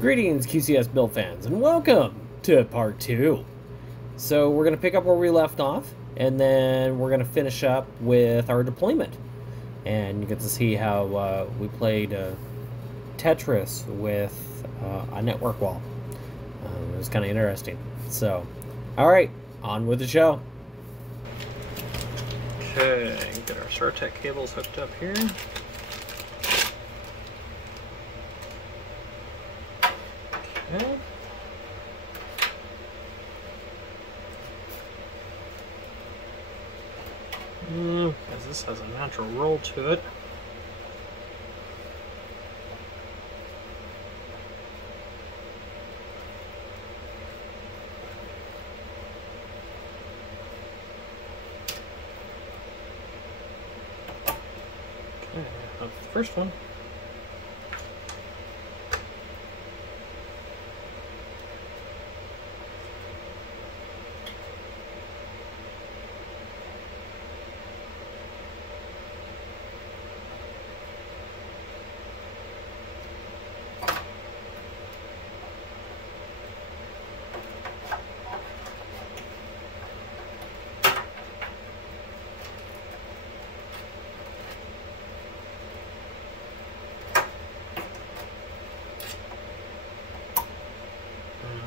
Greetings, QCS build fans, and welcome to part 2. So we're going to pick up where we left off, and then we're going to finish up with our deployment. And you get to see how we played Tetris with a network wall. It was kind of interesting. So, alright, on with the show. Okay, get our StarTech cables hooked up here. Okay. Because this has a natural roll to it. Okay, that's the first one.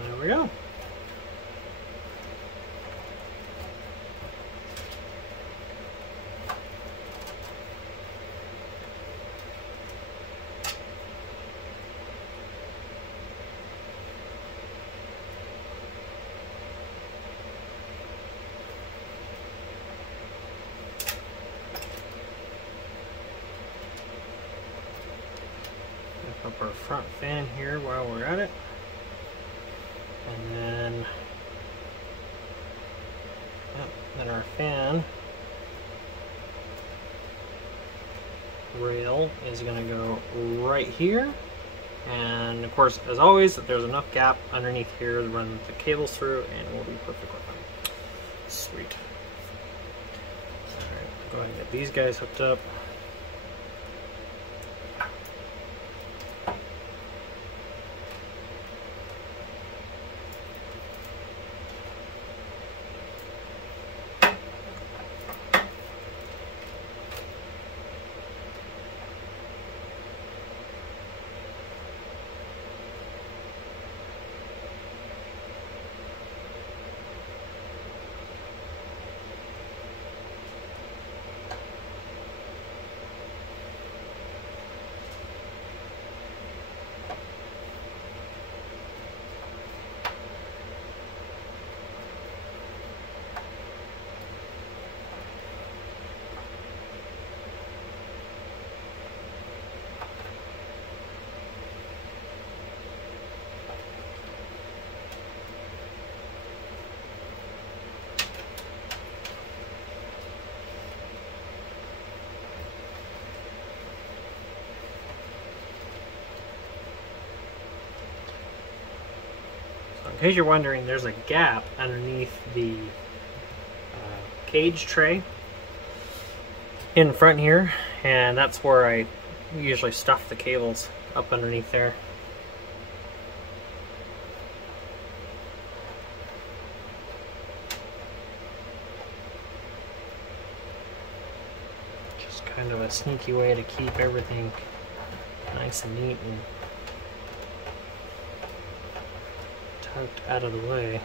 There we go. Up our front fan here while we're at it. And then our fan rail is going to go right here. And of course, as always, there's enough gap underneath here to run the cables through, and we'll be perfectly fine. Sweet. Alright, go ahead and get these guys hooked up. In case you're wondering, there's a gap underneath the cage tray in front here, and that's where I usually stuff the cables, up underneath there. Just kind of a sneaky way to keep everything nice and neat and tucked out of the way.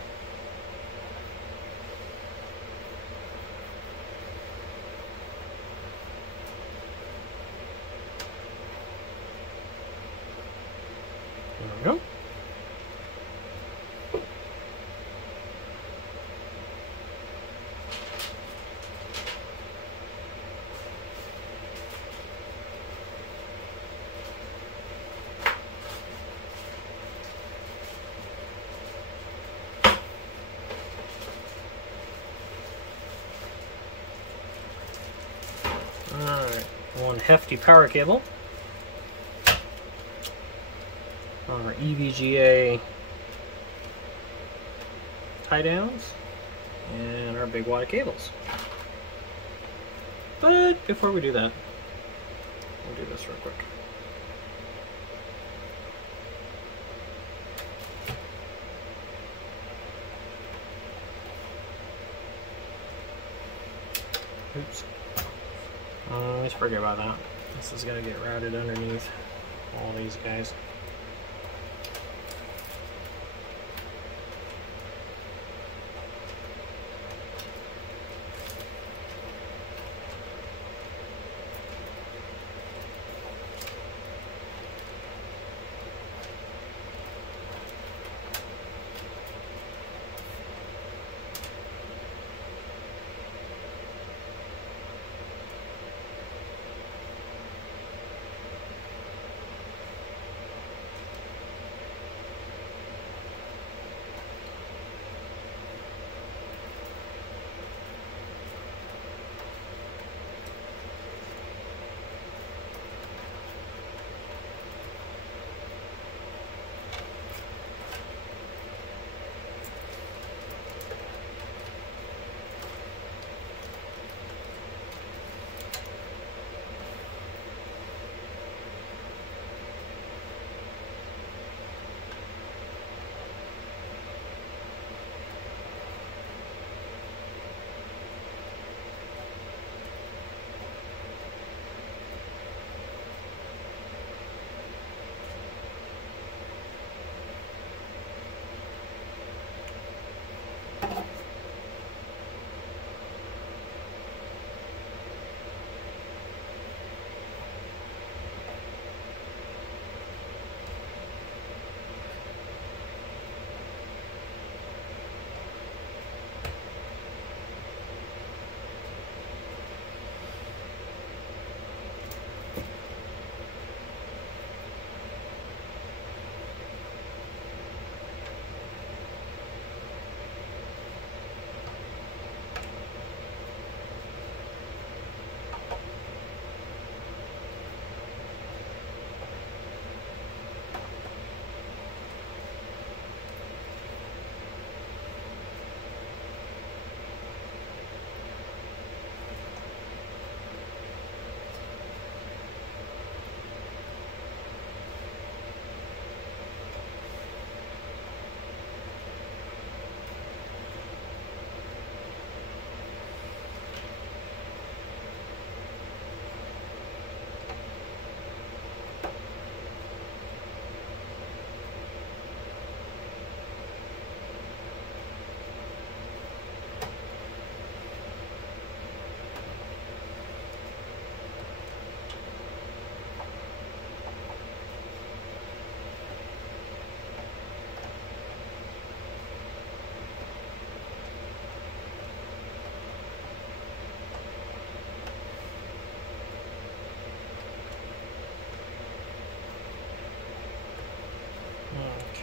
There we go. Alright, one hefty power cable. Our EVGA tie downs and our big wad of cables. But before we do that, we'll do this real quick. Oops. Let's forget about that. This is going to get routed underneath all these guys.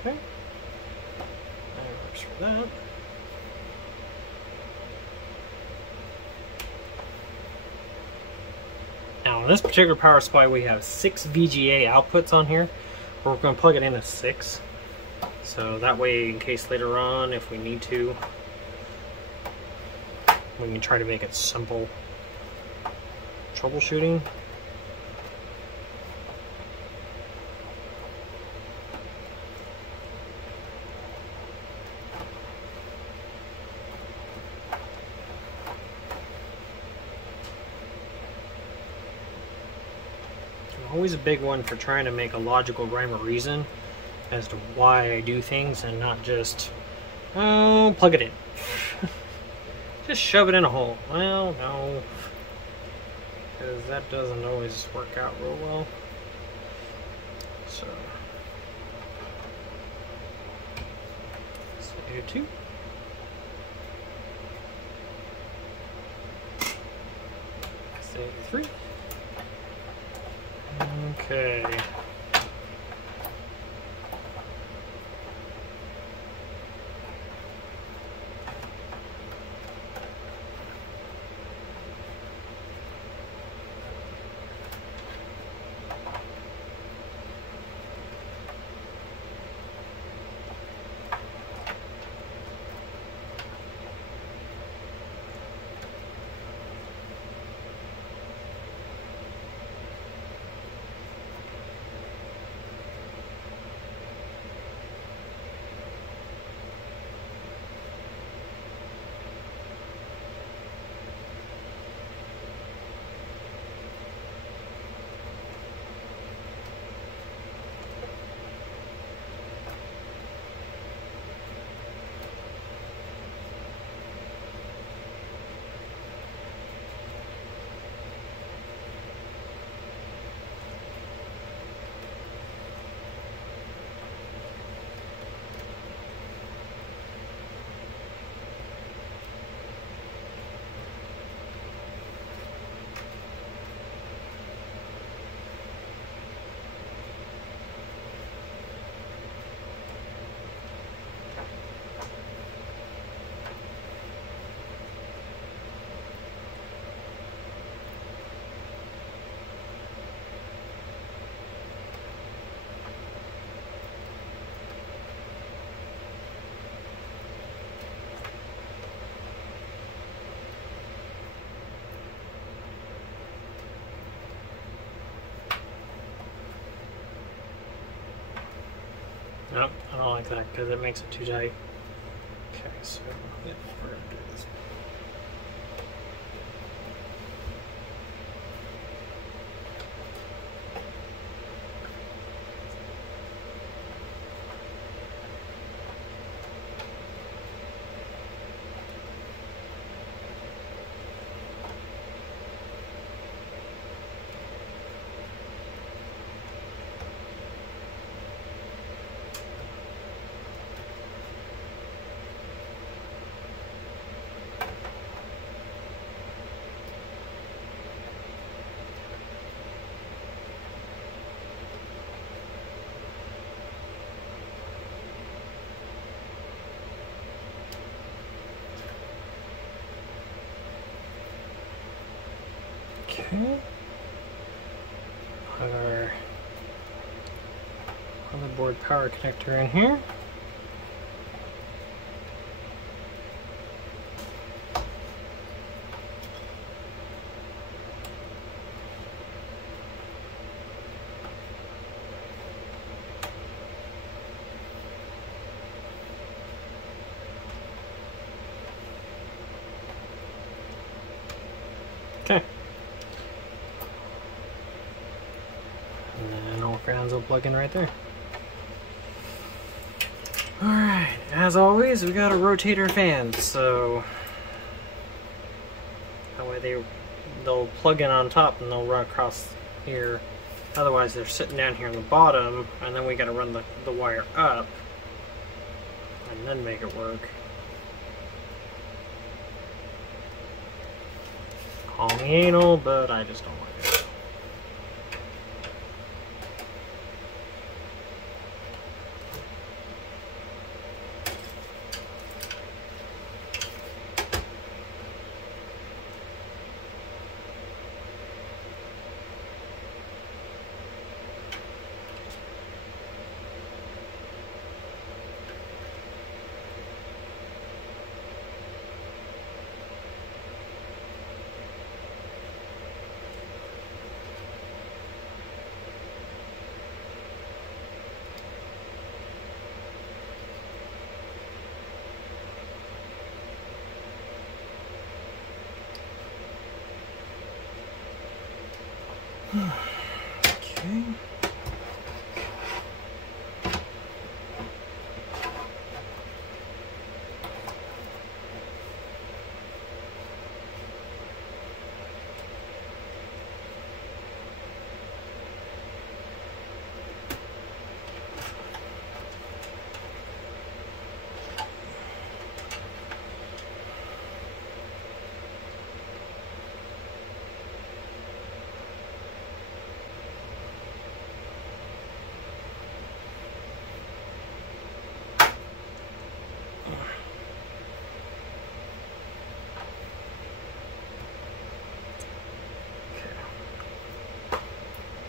Okay. That works for that. Now, in this particular power supply, we have 6 VGA outputs on here. We're going to plug it in as 6. So that way, in case later on, if we need to, we can try to make it simple troubleshooting. Always a big one for trying to make a logical rhyme or reason as to why I do things and not just, oh, plug it in. Just shove it in a hole. Well, no, because that doesn't always work out real well. So, save 2. Save 3. Okay. Nope, I don't like that because it makes it too tight. Okay, so yeah, we're gonna do this. Okay. Our motherboard power connector in here. Okay. And then all fans will plug in right there. Alright, as always, we got a rotator fan, so that way they'll plug in on top and they'll run across here. Otherwise they're sitting down here on the bottom, and then we gotta run the wire up and then make it work. Call me anal, but I just don't like it. Okay.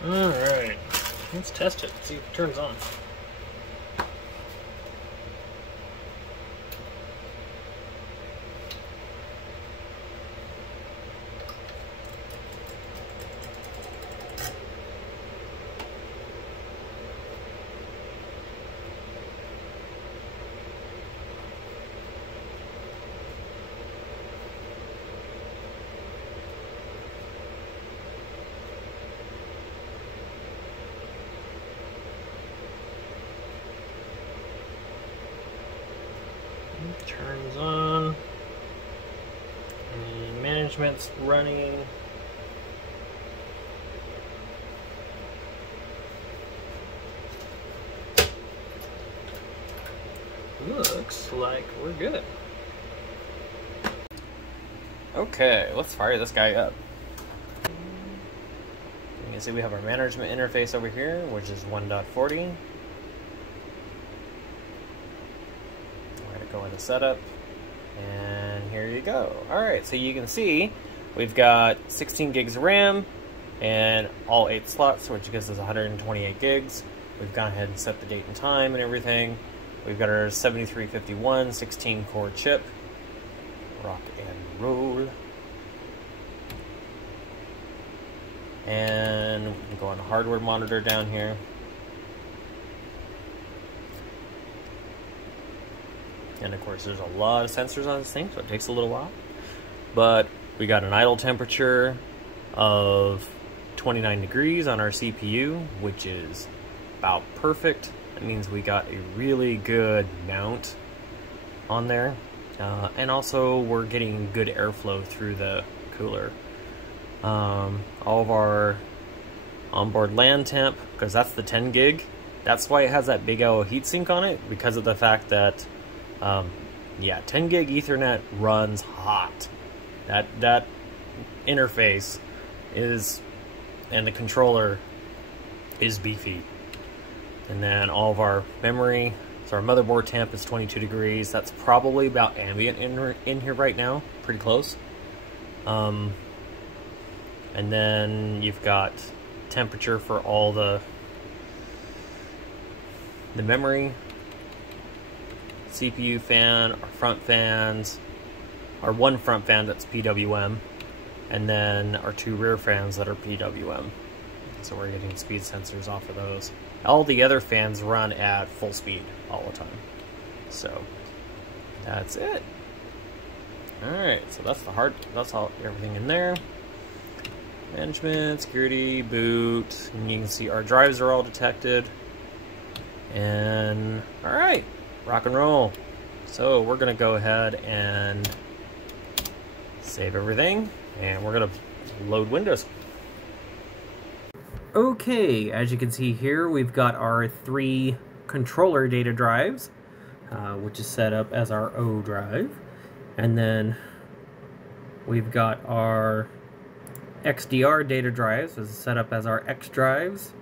Alright, let's test it, see if it turns on. Turns on, and management's running. Looks like we're good. Okay, let's fire this guy up. You can see we have our management interface over here, which is 1.40. Go into setup, and here you go. Alright, so you can see we've got 16 gigs of RAM and all 8 slots, which gives us 128 gigs. We've gone ahead and set the date and time and everything. We've got our 7351 16-core chip. Rock and roll. And we can go on the hardware monitor down here. And of course there's a lot of sensors on this thing, so it takes a little while. But we got an idle temperature of 29 degrees on our CPU, which is about perfect. That means we got a really good mount on there. And also we're getting good airflow through the cooler. All of our onboard LAN temp, because that's the 10 gig, that's why it has that big old heatsink on it, because of the fact that yeah, 10 gig Ethernet runs hot. That interface is, and the controller is beefy. And then all of our memory, so our motherboard temp is 22 degrees. That's probably about ambient in here right now, pretty close. And then you've got temperature for all the memory, CPU fan, our front fans, our one front fan that's PWM, and then our two rear fans that are PWM. So we're getting speed sensors off of those. All the other fans run at full speed all the time. So that's it. Alright, so that's all everything in there. Management, security, boot, and you can see our drives are all detected. And alright, rock and roll. So we're gonna go ahead and save everything, and we're gonna load Windows. Okay, as you can see here, we've got our 3 controller data drives, which is set up as our O drive. And then we've got our XDR data drives, which is set up as our X drives.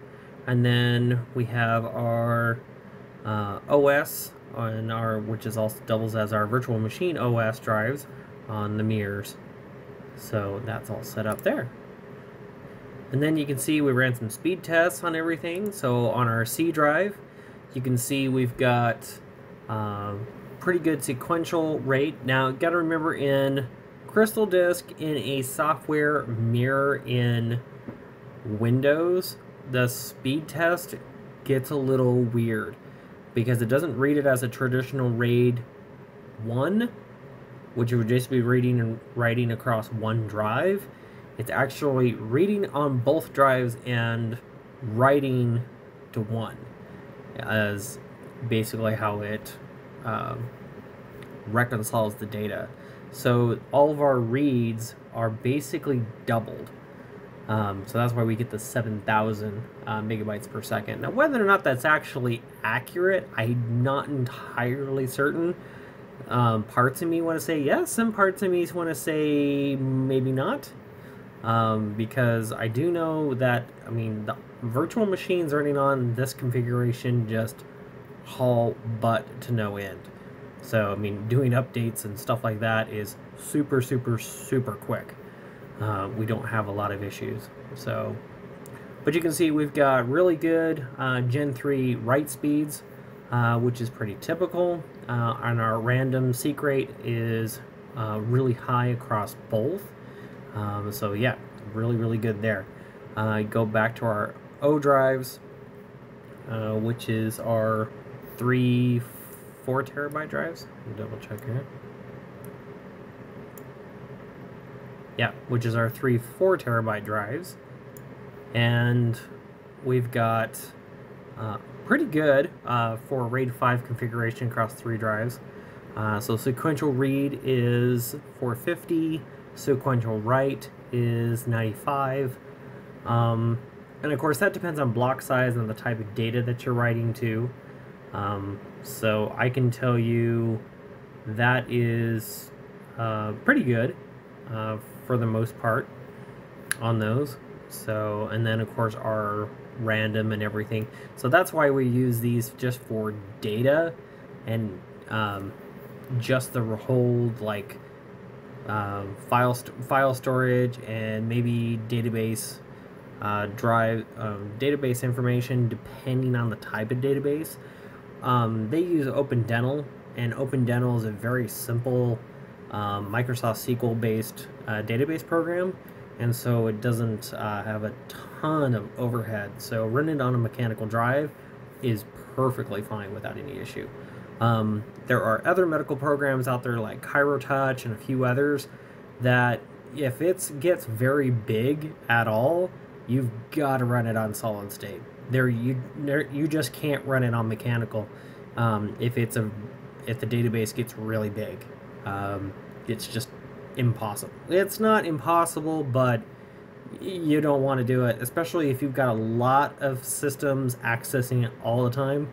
And then we have our OS on our, which is also doubles as our virtual machine OS drives on the mirrors. So that's all set up there. And then you can see we ran some speed tests on everything. So on our C drive, you can see we've got pretty good sequential rate. Now, got to remember, in Crystal Disk, in a software mirror in Windows, the speed test gets a little weird because it doesn't read it as a traditional RAID 1, which would just be reading and writing across one drive. It's actually reading on both drives and writing to one, as basically how it reconciles the data. So all of our reads are basically doubled. So that's why we get the 7,000 megabytes per second. Now, whether or not that's actually accurate, I'm not entirely certain. Parts of me want to say yes, and parts of me want to say maybe not. Because I do know that, I mean, the virtual machines running on this configuration just haul butt to no end. So, I mean, doing updates and stuff like that is super, super, super quick. We don't have a lot of issues. So, but you can see we've got really good Gen 3 write speeds, which is pretty typical. And our random seek rate is really high across both. So yeah, really, really good there. Go back to our O drives, which is our 4 terabyte drives. Double check here. Yeah, which is our 4 terabyte drives. And we've got pretty good for RAID 5 configuration across 3 drives. So sequential read is 450. Sequential write is 95. And of course that depends on block size and the type of data that you're writing to. So I can tell you that is pretty good for the most part on those. So, and then of course our random and everything. So that's why we use these just for data and just the hold, like file storage and maybe database drive database information depending on the type of database. They use OpenDental, and OpenDental is a very simple Microsoft SQL based database program, and so it doesn't have a ton of overhead. So running it on a mechanical drive is perfectly fine without any issue. There are other medical programs out there like ChiroTouch and a few others that if it gets very big at all, you've got to run it on solid state. You just can't run it on mechanical if the database gets really big. It's just impossible. It's not impossible, but you don't want to do it, especially if you've got a lot of systems accessing it all the time.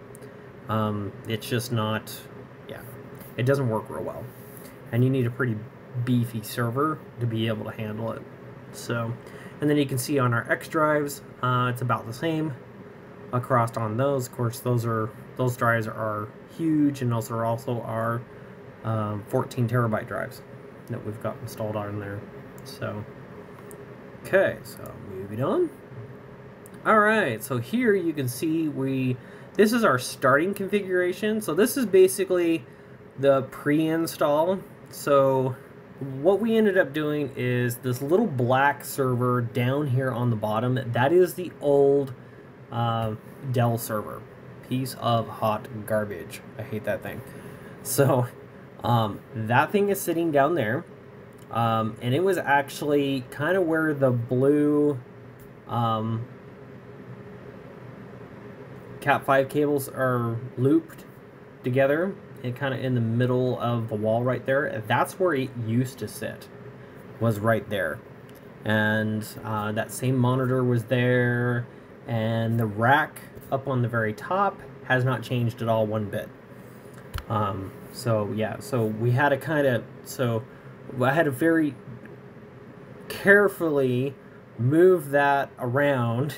It's just not, yeah, it doesn't work real well. And you need a pretty beefy server to be able to handle it. So, and then you can see on our X drives, it's about the same across on those. Of course, those drives are huge, and those are also our 14 terabyte drives that we've got installed on there. So, okay, so moving on. Alright, so here you can see this is our starting configuration. So this is basically the pre-install. So what we ended up doing is this little black server down here on the bottom, that is the old Dell server. Piece of hot garbage. I hate that thing. So that thing is sitting down there. And it was actually kind of where the blue Cat5 cables are looped together, and kind of in the middle of the wall right there. That's where it used to sit, was right there. And that same monitor was there, and the rack up on the very top has not changed at all one bit. So yeah, so we had I had to very carefully move that around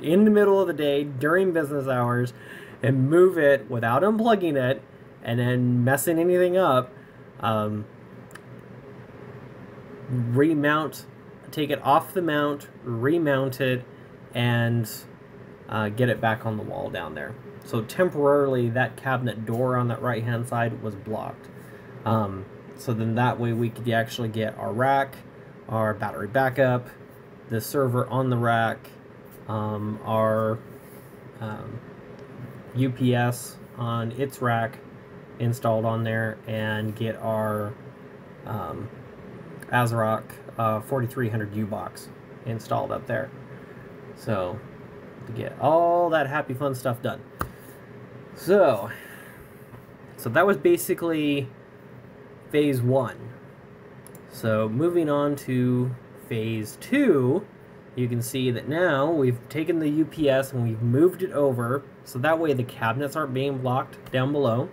in the middle of the day during business hours, and move it without unplugging it and then messing anything up. Remount, take it off the mount, remount it, and get it back on the wall down there. So temporarily that cabinet door on that right hand side was blocked. So then that way we could actually get our rack, our battery backup, the server on the rack, our UPS on its rack installed on there, and get our ASRock 4300U box installed up there. So to get all that happy fun stuff done. So that was basically phase 1. So moving on to phase 2, you can see that now we've taken the UPS and we've moved it over, so that way the cabinets aren't being blocked down below.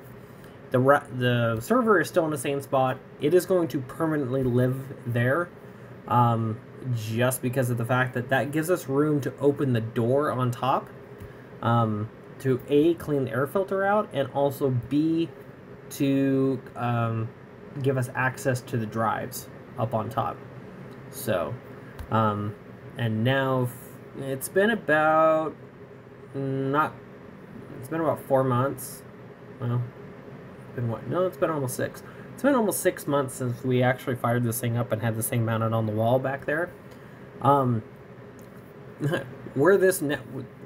The server is still in the same spot. It is going to permanently live there, just because of the fact that gives us room to open the door on top, to A, clean the air filter out, and also B, to give us access to the drives up on top. So, and now it's been about 4 months. Well, it's been what? No, it's been almost 6. It's been almost 6 months since we actually fired this thing up and had this thing mounted on the wall back there. Where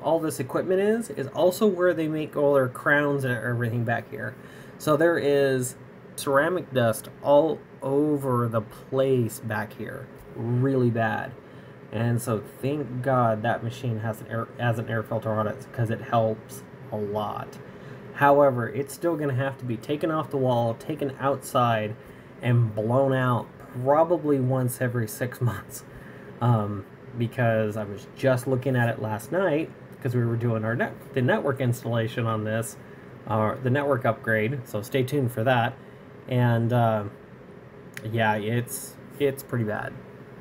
all this equipment is also where they make all their crowns and everything back here. So there is ceramic dust all over the place back here, really bad. And so thank God that machine has an air filter on it, because it helps a lot. However, it's still going to have to be taken off the wall, taken outside, and blown out probably once every 6 months. Because I was just looking at it last night, because we were doing the network installation on this, the network upgrade, so stay tuned for that. And yeah, it's pretty bad.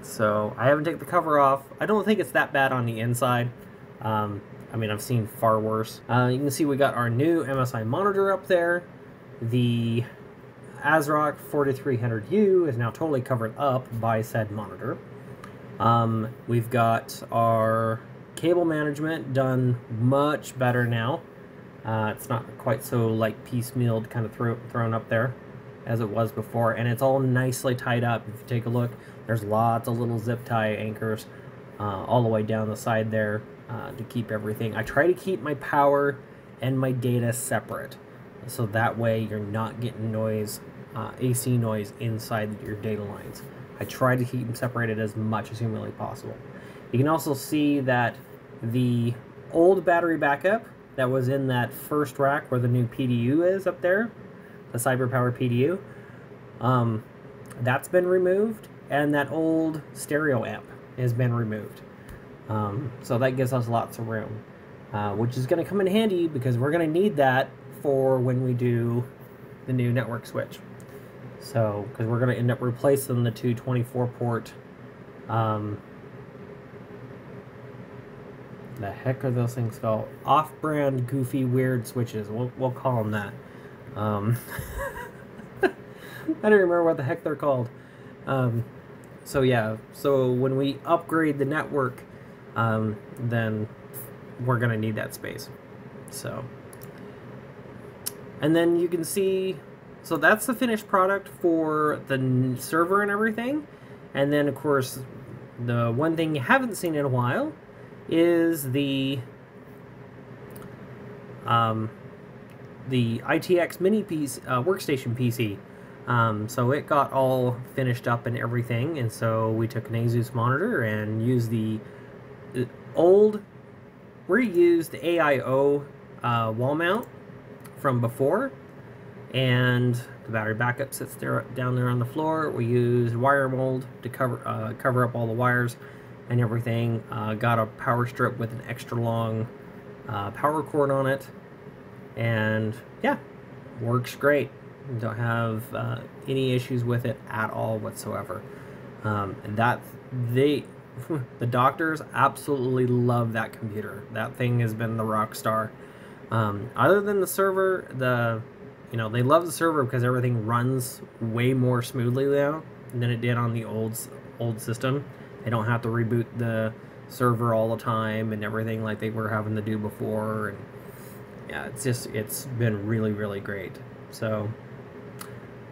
So I haven't taken the cover off. I don't think it's that bad on the inside. I mean, I've seen far worse. You can see we got our new MSI monitor up there. The ASRock 4300U is now totally covered up by said monitor. We've got our cable management done much better now. It's not quite so like piecemealed, kind of thrown up there as it was before, and it's all nicely tied up. If you take a look, there's lots of little zip tie anchors all the way down the side there to keep everything. I try to keep my power and my data separate. so that way you're not getting noise, AC noise inside your data lines. I try to keep them separated as much as humanly possible. You can also see that the old battery backup that was in that first rack where the new PDU is up there, the CyberPower PDU, that's been removed, and that old stereo amp has been removed. So that gives us lots of room, which is going to come in handy because we're going to need that for when we do the new network switch. So, because we're going to end up replacing the two 24-port, the heck are those things called? Off-brand, goofy, weird switches. We'll call them that. I don't remember what the heck they're called. So yeah, so when we upgrade the network, then we're going to need that space. So, and then you can see, so that's the finished product for the server and everything. And then, of course, the one thing you haven't seen in a while is the ITX mini PC, workstation PC. So it got all finished up and everything, and so we took an Asus monitor and used the old reused AIO wall mount from before, and the battery backup sits there down there on the floor. We used wire mold to cover up all the wires and everything. Got a power strip with an extra long power cord on it, and yeah, works great. Don't have any issues with it at all whatsoever. And that the doctors absolutely love that computer. That thing has been the rock star. Other than the server, they love the server because everything runs way more smoothly now than it did on the old system. They don't have to reboot the server all the time and everything like they were having to do before. And yeah, it's been really, really great. So,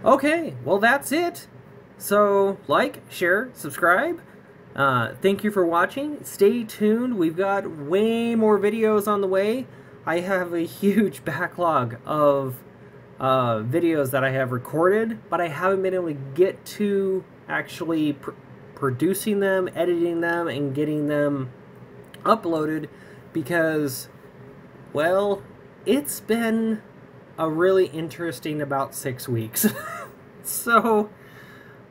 okay, well, that's it. So, like, share, subscribe. Thank you for watching. Stay tuned. We've got way more videos on the way. I have a huge backlog of videos that I have recorded, but I haven't been able to get to actually producing them, editing them, and getting them uploaded because, well, it's been a really interesting about 6 weeks. So,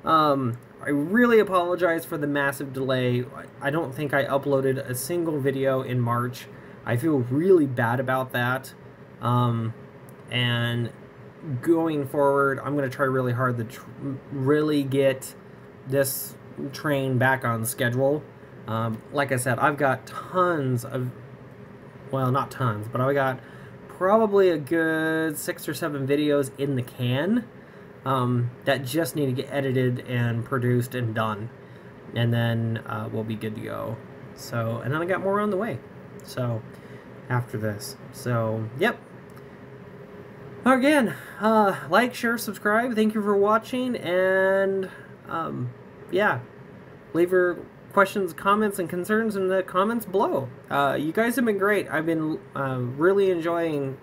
I really apologize for the massive delay. I don't think I uploaded a single video in March. I feel really bad about that. And going forward, I'm going to try really hard to really get this train back on schedule. Like I said, I've got tons of, well, not tons, but I've got probably a good 6 or 7 videos in the can that just need to get edited and produced and done, and then we'll be good to go. So, and then I got more on the way, so after this. So yep, again, like, share, subscribe. Thank you for watching, and yeah, leave your questions, comments, and concerns in the comments below. You guys have been great. I've been really enjoying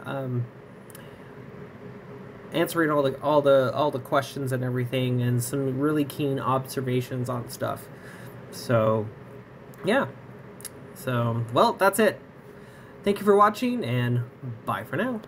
answering all the questions and everything, and some really keen observations on stuff. So yeah, so well, that's it. Thank you for watching, and bye for now.